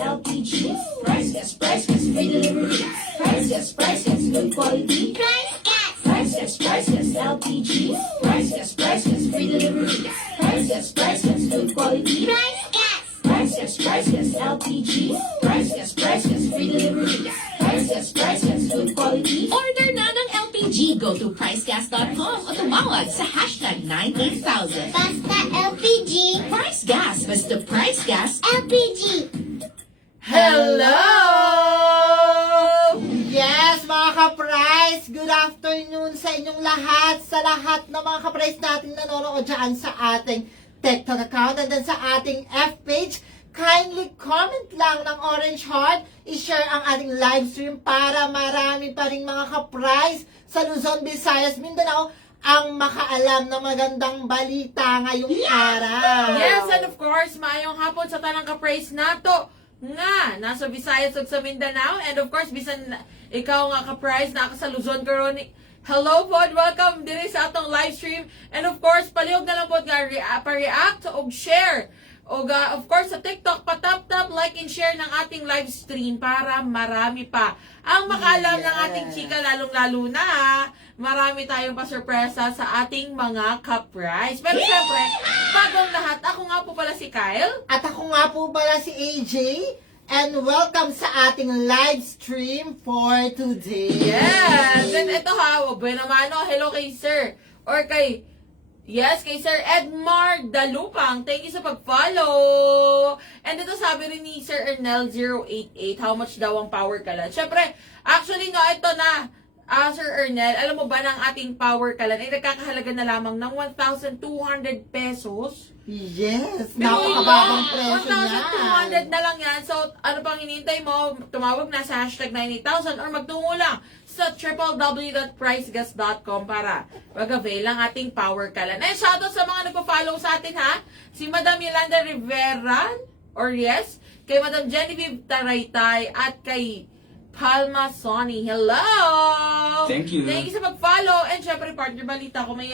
LPG. Price gas, free delivery. Price gas, good quality. Price gas, LPG. Price gas, free delivery. Price gas, good quality. Price gas, LPG. Price gas, free delivery. Price gas, good quality. Order na ng LPG. Go to pricegas.com o tumawag sa hashtag 98000. Basta LPG. Price Gas. Basta Price Gas. LPG. Hello! Yes, mga ka-price, good afternoon sa inyong lahat, sa lahat ng mga ka-price natin nanonood dyan sa ating TikTok account and then sa ating F-page. Kindly comment lang ng orange heart, i-share ang ating live stream para marami pa rin mga ka-price sa Luzon, Visayas, Mindanao ang makaalam ng magandang balita ngayong araw. Yes, and of course, maayong hapon sa tanang ka-praise nato nga nasa Visayas ug sa Mindanao, and of course bisan ikaw nga ka-praise na sa Luzon karon. Hello pod, welcome diri sa atong live stream, and of course palihog na lang pod nga pa-react og share og of course sa TikTok pa-tap like and share ng ating live stream para marami pa ang makaalam ng ating chika, lalong-lalo na marami tayong pa-surpresa sa ating mga ka-prize. Pero syempre, bagong lahat, ako nga po pala si Kyle. At ako nga po pala si AJ, and welcome sa ating live stream for today. Yes! And ito ha, bueno mano, hello kay Sir, or kay, yes, kay Sir Edmar Dalupang. Thank you sa pag-follow. And ito sabi rin ni Sir Ernel088, how much daw ang power kalan? Syempre, actually no, ito na, Sir Ernel, alam mo ba ng ating power kalan ay nagkakahalaga na lamang ng 1,200 pesos? Yes, Pero napakababang presyo niyan. 1,200 na lang yan. So, ano pang hinihintay mo? Tumawag na sa hashtag 98,000 or magtungo lang sa www.pricegas.com para mag-avail ang ating power kalan. And shoutout sa mga nagpo-follow sa atin ha. Si Madam Yolanda Rivera, or yes, kay Madam Genevieve Taraytay at kay Palma Sonny. Hello! Thank you. Thank you sa pag-follow. And syempre, partner balita ko, may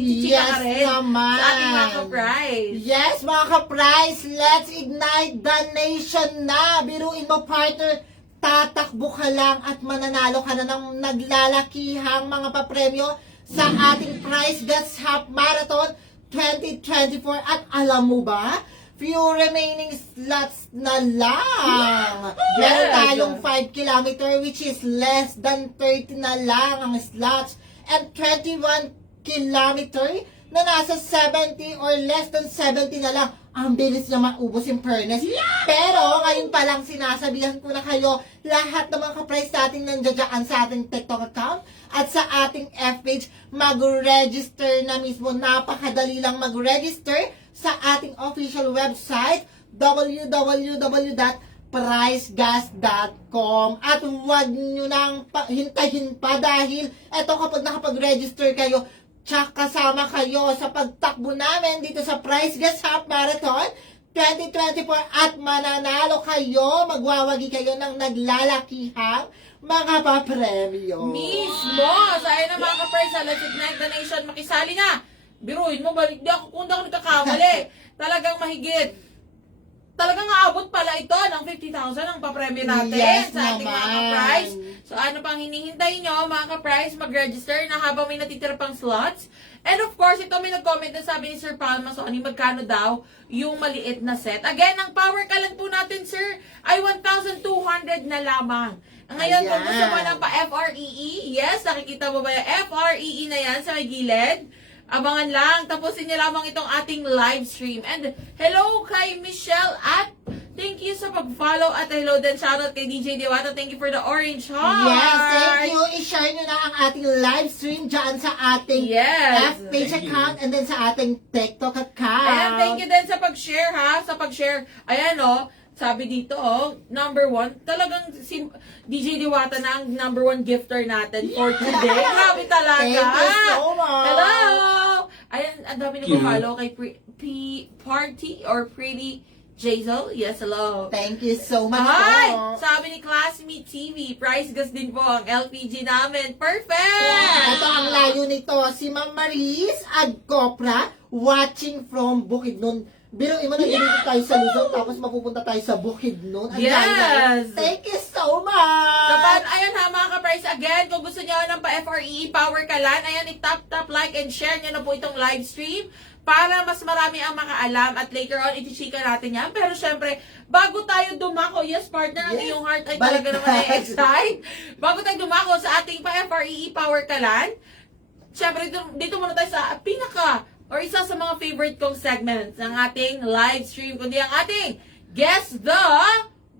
Yes ka rin naman. sa ating mga ka-prize. Yes, mga ka-price, let's ignite the nation na. Biruin mo, partner, tatakbo ka lang at mananalo ka na ng naglalakihang mga papremyo sa ating Price Gas Half Marathon 2024. At alam mo ba, few remaining slots na lang. Meron tayong 5 kilometer which is less than 30 na lang ang slots, and 21 kilometer na nasa 70 or less than 70 na lang. Ang bilis na maubos in fairness. Pero ngayon pa lang sinasabihan ko na kayo, lahat ng mga ka-price natin nandiyan sa ating TikTok account at sa ating F-page, mag-register na mismo. Napakadali lang mag-register sa ating official website, www.pricegas.com. At huwag nyo nang hintayin pa dahil eto, kapag nakapag-register kayo, tsak kasama kayo sa pagtakbo namin dito sa Price Gas Half Marathon 2024 at mananalo kayo, magwawagi kayo ng naglalakihang mga papremyo. Mismo! Sa ayun na mga ka-prize, Let's Ignite the Nation, makisali na! Biruin mo, balik di ako, kung di ako nagkakamali. Talagang mahigit. Talagang aabot pala ito ng 50,000 ang papremyo natin Yes sa ating mga naman. ka-prize. So ano pang hinihintay nyo, mga ka-prize, mag-register na habang may natitira pang slots. And of course, ito may nag-comment na sabi ni Sir Palma, so magkano daw yung maliit na set. Again, ang power kalan po natin, sir, ay 1,200 na lamang. Ngayon, kung gusto mo ng pa-FREE, yes, nakikita mo ba yung FREE na yan sa may gilid? Abangan lang, tapusin niyo lamang itong ating live stream. And hello kay Michelle at thank you sa pag-follow at hello din, shoutout kay DJ Diwata. Thank you for the orange heart. Yes, thank you. I-share nyo na ang ating live stream dyan sa ating F-page Thank you. account and then sa ating TikTok account. Ayan, thank you din sa pag-share ha, sa pag-share. Ayan sabi dito number 1, talagang si DJ Diwata na ang number 1 gifter natin for today. Grabe talaga. Thank you so much. Hello! Ayan, ang dami nag-follow kay Party or Pretty Jazel. Yes, hello. Thank you so much Hi! po. Sabi ni Classmate TV, price gas din po ang LPG namin. Perfect! Ito ang layo nito, si Ma'am Maris Agcopra, watching from Bukidnon, Biruin mo na dito tayo sa Luzon, tapos mapupunta tayo sa Bukidnon. Ang Yes! ganda. Thank you so So, much! ayan ha mga ka-price, again, kung gusto nyo ng pa-FRE Power Kalan, ayan, i-tap, like, and share nyo na po itong live stream para mas marami ang makaalam at later on, itichika natin yan. Pero syempre, bago tayo dumako, yes partner, ang Yes. iyong heart ay Balik talaga naman tayo. ay excite. Bago tayo dumako sa ating pa-FRE Power Kalan, syempre, dito muna tayo sa pinaka or isa sa mga favorite kong segments ng ating live stream, kundi ang ating Guess the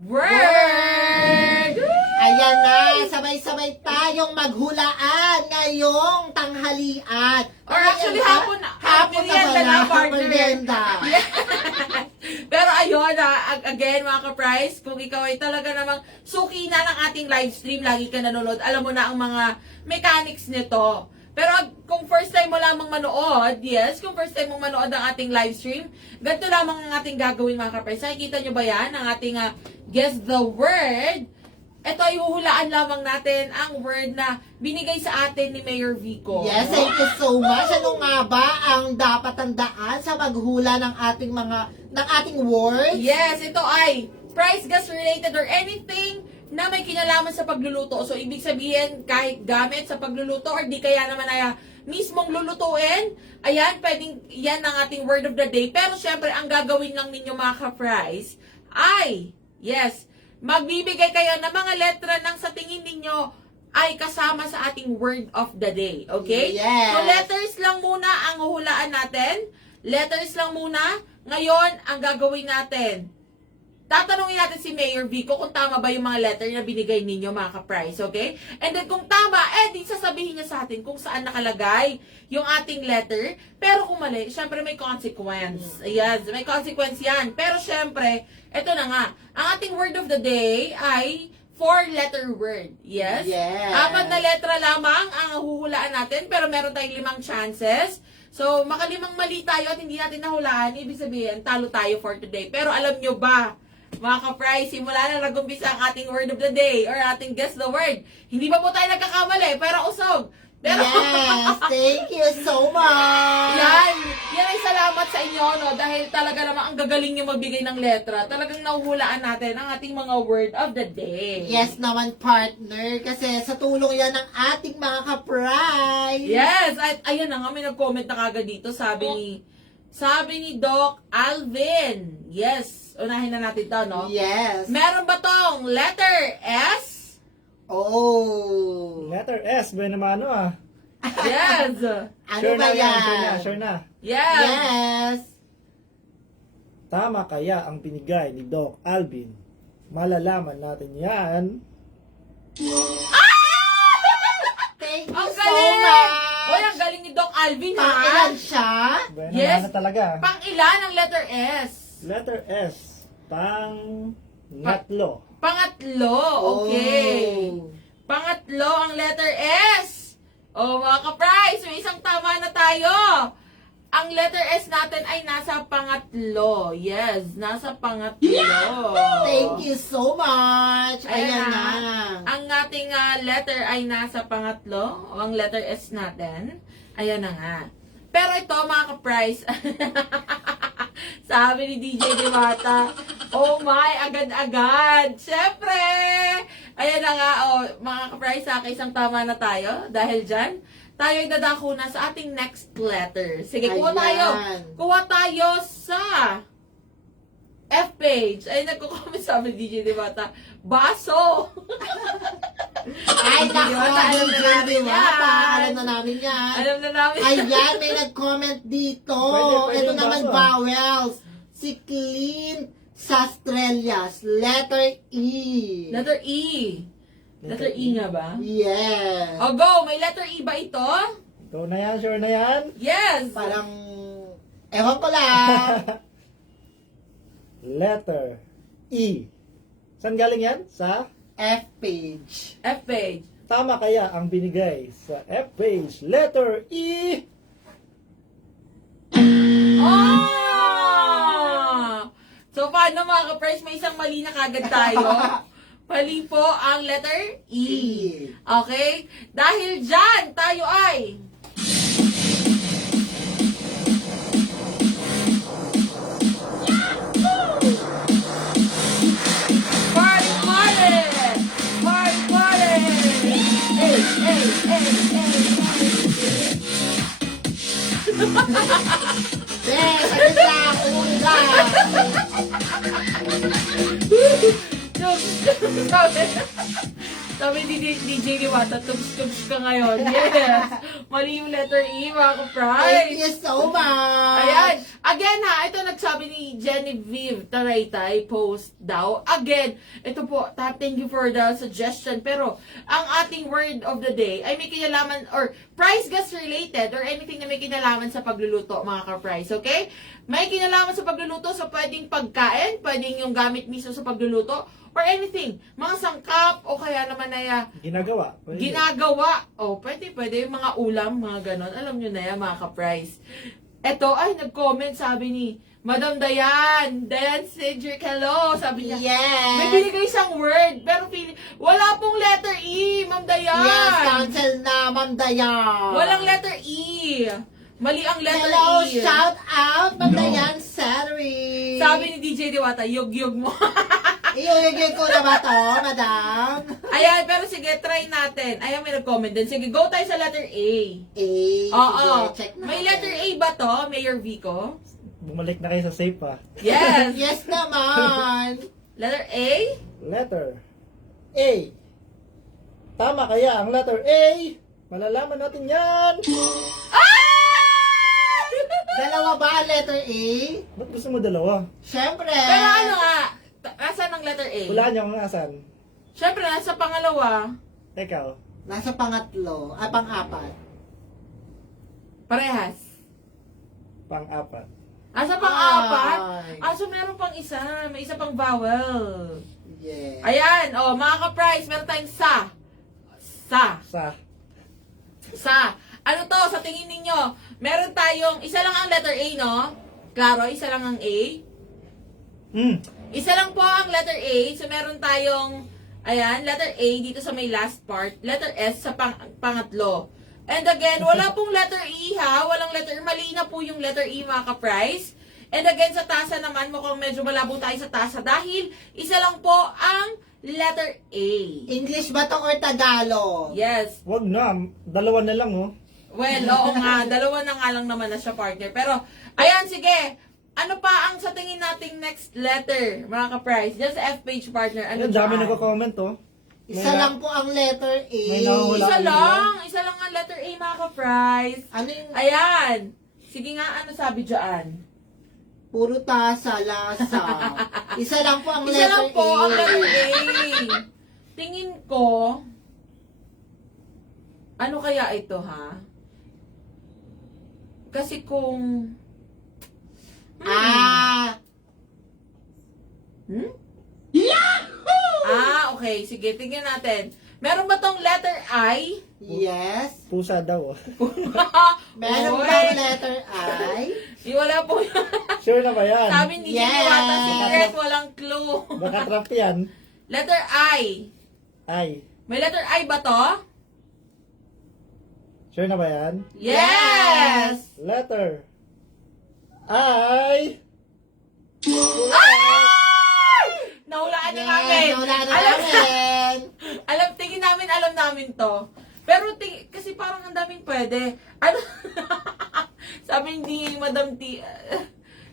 Word! Ayan na, sabay-sabay tayong maghulaan ngayong tanghalian. Or actually, hapon na. Hapon na Merienda pala, na, partner. merienda. Pero ayun, again mga ka-price, kung ikaw ay talaga namang suki na ng ating live stream, lagi ka nanonood, alam mo na ang mga mechanics nito. Pero kung first time mo lamang manood, yes, kung first time mong manood ang ating live stream, ganito lamang ang ating gagawin mga ka-price. Nakikita nyo ba yan? Ang ating Guess the Word. Ito ay huhulaan lamang natin ang word na binigay sa atin ni Mayor Vico. Yes, thank you so much. Ano nga ba ang dapat tandaan sa maghula ng ating words? Yes, ito ay price gas related or anything na may kinalaman sa pagluluto. So, ibig sabihin, kahit gamit sa pagluluto or di kaya naman ay mismong lulutuin, ayan, pwedeng yan ang ating word of the day. Pero, syempre, ang gagawin lang ninyo mga ka-price ay, yes, magbibigay kayo ng mga letra ng sa tingin ninyo ay kasama sa ating word of the day. Okay? Yes. So, letters lang muna ang huhulaan natin. Letters lang muna. Ngayon, ang gagawin natin, tatanungin natin si Mayor Vico kung tama ba yung mga letter na binigay ninyo mga ka-price, okay? And then kung tama, di sasabihin niya sa atin kung saan nakalagay yung ating letter. Pero kung mali, syempre may consequence. Yes, may consequence yan. Pero syempre, eto na nga, ang ating word of the day ay 4-letter word. Yes? Yes. 4 na letra lamang ang huhulaan natin, pero meron tayong 5 chances. So, makalimang mali tayo at hindi natin nahulaan, ibig sabihin, talo tayo for today. Pero alam nyo ba, mga ka-price, simula na nag-umpisa ang ating word of the day or ating guess the word. Hindi pa po tayo nagkakamali, pero usog. Pero, Yes, thank you so much. yan ay salamat sa inyo, no? Dahil talaga naman ang gagaling nyo magbigay ng letra. Talagang nahuhulaan natin ang ating mga word of the day. Yes naman, partner. Kasi sa tulong yan ng ating mga ka-prize. Yes, at ayun na nga, may nag-comment na kagad dito, sabi ni Doc Alvin. Yes, unahin na natin to, no? Yes. Meron ba tong letter S? Oh. Letter S, buwan naman ah. Yes. Ano Sure ba na yan? sure na. Yes. Yes. Tama kaya ang binigay ni Doc Alvin? Malalaman natin yan. Thank you Ang so galing! much. Oy, ang galing ni Doc Alvin, ha? Pangilan siya? Buwan Yes. naman talaga. Pang ilan ang letter S? Letter S, pangatlo. Pangatlo, okay. Oh. Pangatlo ang letter S. O mga ka-price, may isang tama na tayo. Ang letter S natin ay nasa pangatlo. Yes, nasa pangatlo. Thank you so much. Ayan Ayan na. na. Ang ating letter ay nasa pangatlo. O ang letter S natin. Ayan na nga. Pero ito mga ka-price, sabi ni DJ Diwata, oh my, agad-agad. Siyempre! Ayan na nga, mga ka-price, isang tama na tayo. Dahil dyan, tayo ay dadako na sa ating next letter. Sige, kuha tayo. Ayan. Kuha tayo sa F page. Ay, nagko-comment sabi ni DJ Diwata, baso! Ay, Hindi nako, wata, alam na DJ namin Diwata. yan. Alam na namin yan. Alam na namin. Ayan, may nag-comment dito. Pwede Ito yung naman baso. vowels. Si Clean Sastrellas. Letter E. Letter E. Letter E nga ba? Yes. O, go! May letter E ba ito? Ito na yan, sure na yan. Yes! Parang, ewan ko lang. Letter E. Saan galing yan? Sa F page. F page. tama kaya ang binigay sa F page? Letter E. Oh! So, paano mga ka-price? May isang mali na kagad tayo. Mali po ang letter E. Okay? Dahil dyan, tayo ay Sabi ni DJ Liwata, tugs-tugs ka ngayon. Yes. Mali yung letter E, mga Thank you ka-prize. so much. Ayan. Again ha, ito nagsabi ni Genevieve Taraytay, post daw. Again, ito po, thank you for the suggestion. Pero, ang ating word of the day ay may kinalaman, or price gas related, or anything na may kinalaman sa pagluluto, mga ka-price. Okay? May kinalaman sa pagluluto, so pwedeng pagkain, pwedeng yung gamit mismo sa pagluluto, or anything. Mga sangkap, o kaya naman na Ginagawa. Pwede. ginagawa. O, pwede yung mga ulam, mga ganon. Alam nyo na yan, mga ka-price. Eto, ay, nag-comment, sabi ni Madam Dayan Cedric, hello, sabi niya. May Yes. binigay siyang word, pero wala pong letter E, Ma'am Dayan. Yes, cancel na, Ma'am Dayan. Walang letter E. Mali ang letter Hello, E. shout out, Ma'am Dayan Cedric. Sabi ni DJ Diwata, yug-yug mo. Iuyugin ko na ba to, madam? Ayan, pero sige, try natin. Ayan, may nag-comment din. Sige, go tayo sa letter A. Oo. Sige, check natin. May letter A ba to, Mayor Vico? Bumalik na kayo sa safe pa. Yes. Yes naman. Letter A? Letter A. Tama kaya ang letter A? Malalaman natin yan. Dalawa ba ang letter A? Ba't gusto mo dalawa? Siyempre. Pero ano nga, nasaan ang letter A? Wala niyo kung asan. Siyempre, nasa pangalawa. Ikaw. Nasa pangatlo, pang-apat. Parehas. Pang-apat. Nasa pang-apat? Ay. So meron pang isa. May isa pang vowel. Yes. Ayan, mga ka-price, meron tayong sa. Sa. Ano to, sa tingin ninyo? Meron tayong, isa lang ang letter A, no? Klaro, isa lang ang A. Isa lang po ang letter A. So, meron tayong, ayan, letter A dito sa may last part. Letter S sa pangatlo. And again, wala pong letter E ha. Walang letter E. Mali na po yung letter E, mga ka-price. And again, sa tasa naman, mukhang medyo malabo tayo sa tasa dahil isa lang po ang letter A. English ba to or Tagalog? Yes. Wag na. Dalawa na lang, oh. Well, oo nga. Dalawa na nga lang naman na siya, partner. Pero, ayan, sige. Ano pa ang sa tingin nating next letter, mga ka-price? Just F-page, partner. Ano Ang dami dyan? nagko-comment, oh. Isa lang po ang letter A. May nawawala. Isa lang. Isa lang ang letter A, mga ka-price. Ano yung Ayan. Sige nga, ano sabi dyan? puro tasa, lasa? Isa lang po ang Isa letter lang po A. ang letter A. Tingin ko, ano kaya ito, ha? Kasi kung... Okay. Sige, tingnan natin. Meron ba tong letter I? Yes. Pusa daw, oh. Meron Oy. bang letter I? Wala po. Sure na ba yan? Sabi ni Yes. Jiniwata secret, walang clue. Baka trap yan. Letter I. Ay. May letter I ba to? Sure na ba yan? Yes! Letter I. Nahulaan na namin. Wala na Alam namin. tingin namin, alam namin to. Pero kasi parang ang daming pwede. Ano? Sabi ni Madam T,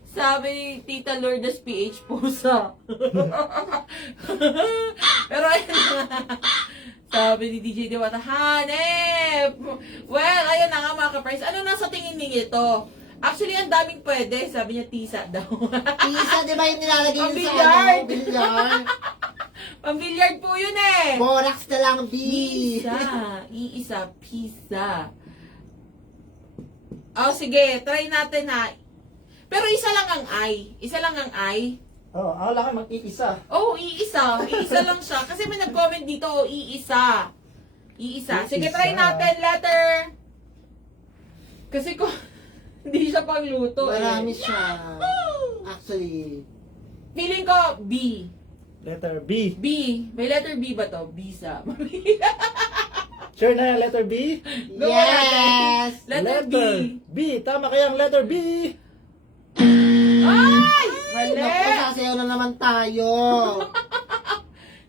sabi ni Tita Lourdes PH pusa. Pero ayun na. Sabi ni DJ Diwata, hanep! Well, ayun na nga mga ka-price. Ano nasa tingin ninyo ito? Actually, ang daming pwede. Sabi niya, tisa daw. Pisa, di ba yung nilalagay Ang yun sa billiard. billiard? Pang-billiard po yun eh. Borax na lang, B. Iisa, pizza. Oh, sige, try natin ha. Pero isa lang ang I. Isa lang ang I. Oh, ako lang mag-iisa. Oh, iisa. Iisa lang siya. Kasi may nag-comment dito, oh, iisa. Iisa. Sige, try natin. Letter. Kasi kung hindi siya pangluto Marami eh. siya. Actually. Feeling ko, B. Letter B. B. May letter B ba to? Bisa. Sure na yan, letter B? Go Yes. Letter B. B. Tama kaya ang letter B? Ay! Mali! Naku, sasayaw na naman tayo.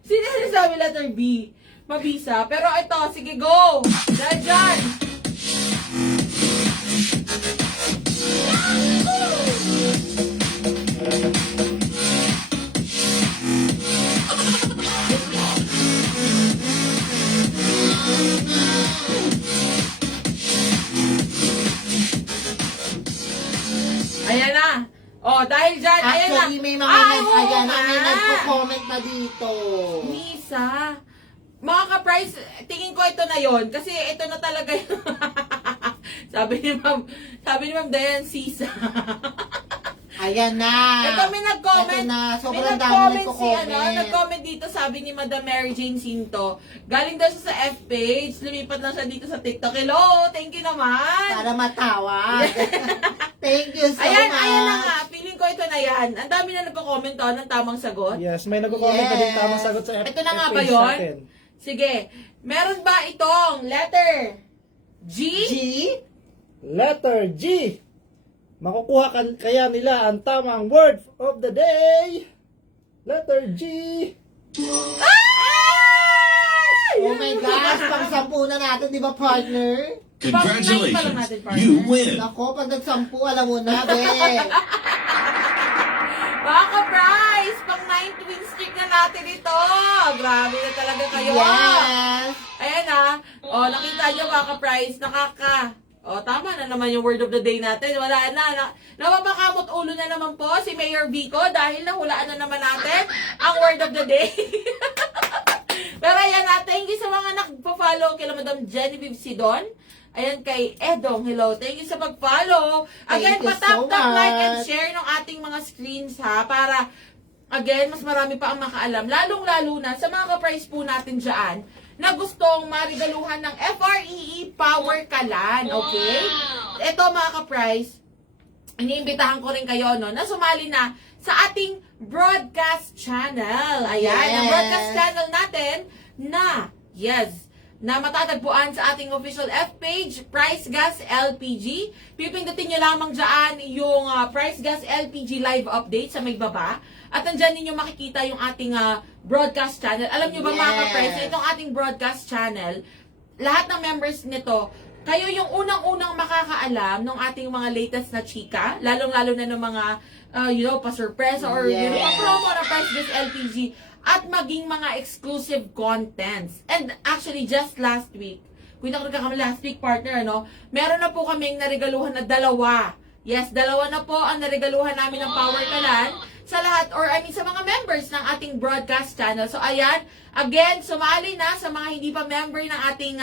Sino yung sabi letter B? Mabisa. Pero ito, sige, go! Dahil dyan! nagko-comment na dito. Nisa. Mga ka-price, tingin ko ito na yon kasi ito na talaga yung sabi ni Ma'am Dayan, Sisa. Ayan na. Ito may nag-comment. Ito na, May sobrang dami nag-comment nagko-comment. nag-comment dito, sabi ni Madam Mary Jane Cinto. Galing daw siya sa F-page, lumipat lang siya dito sa TikTok. Hello, thank you naman. Para matawag. Thank you so Ayan na much. nga, feeling ko ito na yan. Ang dami na nagko-comment ng tamang sagot. Yes, may nagko-comment na din tamang sagot sa Ito na nga ba page yun? natin. Sige, meron ba itong letter G? G? Letter G. Makukuha kaya nila ang tamang word of the day. Letter G. Oh my gosh, pang-sampu na natin, di ba, partner? Congratulations, you win. Ako, pag nag-sampu, alam mo na, be. Baka prize! Pang 9th win streak na natin ito! Grabe na talaga kayo! Yes. Ayan na. O, nakita nyo baka prize. O, tama na naman yung word of the day natin. Wala na. Napapakamot ulo na naman po si Mayor Vico dahil nahulaan na naman natin ang word of the day. Pero ayan na. Thank you sa mga nagpa-follow kay Madam Genevieve Sidon. Ayan kay Edong. Hello. Thank you sa pag-follow. Again, Thank you patap, so tap, like, and much. share ng ating mga screens ha. Para, again, mas marami pa ang makaalam. Lalong-lalo na sa mga ka-prize po natin dyan na gustong marigaluhan ng FREE Power Kalan. Okay? Ito mga ka-prize, iniimbitahan ko rin kayo no, na sumali na sa ating broadcast channel. Ayan, Yes. ang broadcast channel natin na matatagpuan sa ating official F-page, Price Gas LPG. Pipindutin nyo lamang dyan yung Price Gas LPG live update sa may baba. At nandyan ninyo makikita yung ating broadcast channel. Alam nyo ba mga Yes. ka-price, itong ating broadcast channel, lahat ng members nito, kayo yung unang-unang makakaalam ng ating mga latest na chika, lalong-lalo na ng mga, pa-surpresa or, Yes. pa-promo na Price Gas LPG at maging mga exclusive contents. And actually, just last week, kung hindi ako nagkakamali last week, partner, meron na po kaming narigaluhan na 2. Yes, 2 na po ang narigaluhan namin ng Power Kalan sa lahat, sa mga members ng ating broadcast channel. So, ayan, again, sumali na sa mga hindi pa member ng ating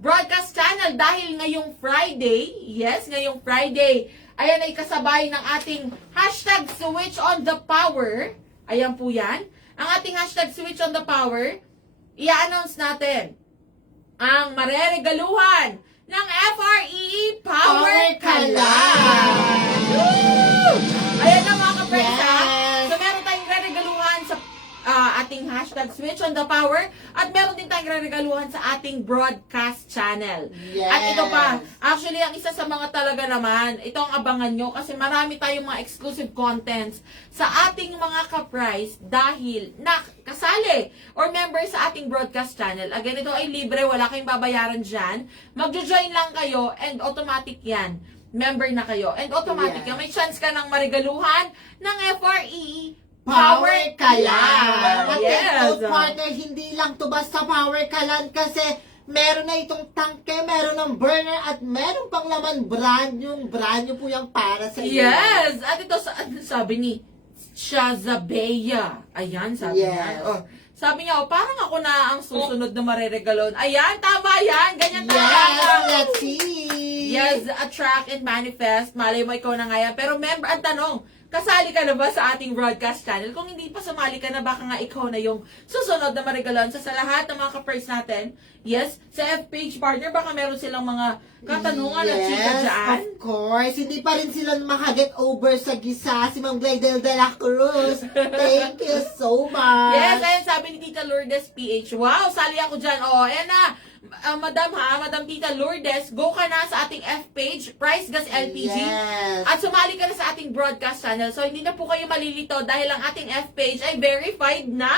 broadcast channel dahil ngayong Friday, ngayong Friday, ayan ay kasabay ng ating hashtag Switch on the Power. Ayan po yan. Ang ating hashtag Switch on the Power, i-announce natin ang mareregaluhan ng FREE Power Kalan. Woo! Ayan na mga ka-friends, ha? Yes. So, meron tayong reregaluhan sa ating hashtag Switch on the Power at meron din tayong reregaluhan sa ating broadcast channel. Yes. At ito pa, actually, ang isa sa mga talaga naman, ito ang abangan nyo kasi marami tayong mga exclusive contents sa ating mga ka-price dahil kasali or member sa ating broadcast channel. Again, ito ay libre, wala kayong babayaran dyan. Magjo-join lang kayo and automatic yan. Member na kayo. And automatic yan. May chance ka ng marigaluhan ng FREE Power Kalan. At Yes. ito, partner, hindi lang to basta Power Kalan kasi meron na itong tangke, meron ng burner, at meron pang laman brand new po yung para sa iyo. Yes! At ito, sabi ni Shazabea. Ayan, sabi Yes. niya. Sabi niya, parang ako na ang susunod na mareregalon. Ayan, tama yan. Ganyan Yes, talaga. let's see. Yes, attract and manifest. Malay mo ikaw na nga yan. Pero member, ang tanong, kasali ka na ba sa ating broadcast channel? Kung hindi pa sumali ka na, baka nga ikaw na yung susunod na maregalon. So, sa lahat ng mga ka-price natin, yes, sa F-page partner, baka meron silang mga katanungan at chika dyan. Of course. Hindi pa rin sila makaget over sa gisa si Ma'am Glidel de la Cruz. Thank you so much. Yes, ayan sabi ni Tita Lourdes PH. Wow, sali ako dyan. Ayan na. Madam Tita Lourdes, go ka na sa ating F-page, Price Gas LPG. Yes. At sumali ka na sa ating broadcast channel. So, hindi na po kayo malilito dahil ang ating F-page ay verified na.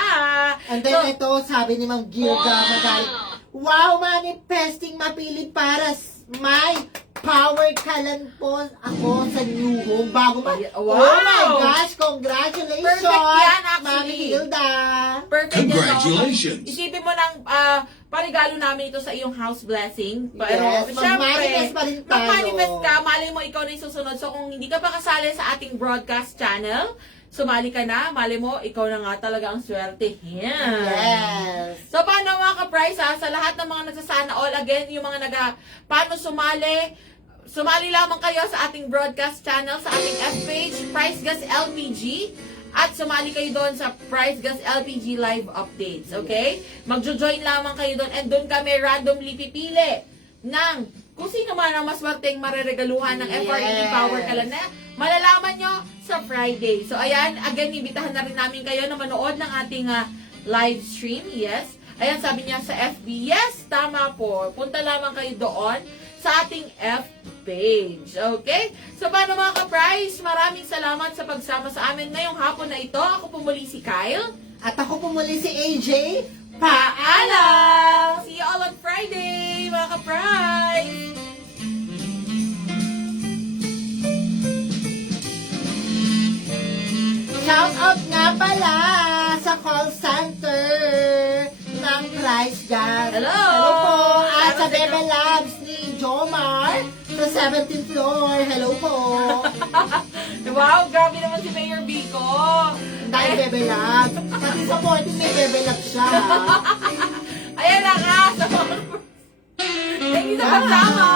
And then ito, sabi ni Ma'am Gilda Magalit, wow, manifesting mapili para may Power Kalan po ako sa new home. Bago Wow. Oh my gosh, congratulations! Perfect yan, actually. Mami Gilda. Perfect yan, no? Congratulations. Isipin mo ng parigalo namin ito sa iyong house blessing. Pero, Yes, mag-manifest pa rin tayo. mag-manifest ka, malay mo ikaw na yung susunod. So, kung hindi ka pa kasali sa ating broadcast channel, sumali ka na, mali mo, ikaw na nga talaga ang swerte. Yes. So, paano mga ka-price ha? Sa lahat ng mga nagsasana all, again, yung mga paano sumali lamang kayo sa ating broadcast channel, sa ating F-page, Price Gas LPG, at sumali kayo doon sa Price Gas LPG live updates, okay? Magjo-join lamang kayo doon, and doon kami randomly pipili ng kung sino man ang mas marting mareregaluhan ng FRED Power Kalana. Malalaman nyo sa Friday. So, ayan, again, ibitahan na rin namin kayo na manood ng ating live stream. Yes. Ayan, sabi niya sa FB. Yes, tama po. Punta lamang kayo doon sa ating F page. Okay? So, paano mga ka-price? Maraming salamat sa pagsama sa amin ngayong hapon na ito. Ako po muli si Kyle. At ako po muli si AJ. Paalam! See you all on Friday, mga ka-price! Shout out nga pala sa call center ng Price Gas. Hello! Hello po! At sa Shout out Bebe Labs ni Jomar sa 17th floor. Hello po! Wow, grabe naman si Mayor Vico. Dahil Bebe Labs. Pati sa 14 may Bebe Labs siya. Ayan na nga. Thank you sa pagsama.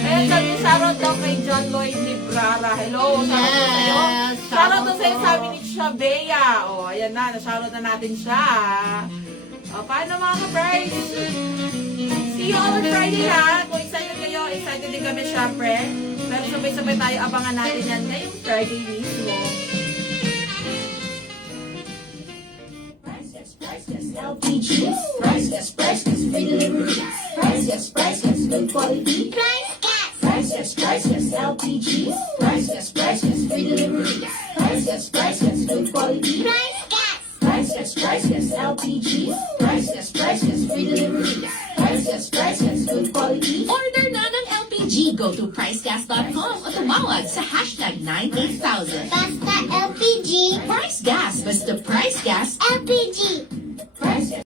Ayan, sabi niya, shoutout daw kay John Lloyd Librara. Hello, shoutout sa'yo. Yes, Shoutout daw sa'yo, po. sabi ni Shabea. O, ayan na, na-shoutout na natin siya. O, paano mga ka-price? See you all on Friday ha. Kung excited kayo, excited din kami syempre. Pero sabay-sabay tayo, abangan natin yan ngayong Friday mismo. Price Gas LPG. Price Gas, free delivery. Price Gas, good quality. Price Gas. Price Gas LPG. Price Gas, free delivery. Price Gas, good quality. Price Gas. Price Gas LPG. Price Gas, free delivery. Price Gas, good quality. Order na ng LPG. Go to pricegas.com o tumawag sa hashtag 98000. Basta LPG. Price Gas. Basta Price Gas. LPG.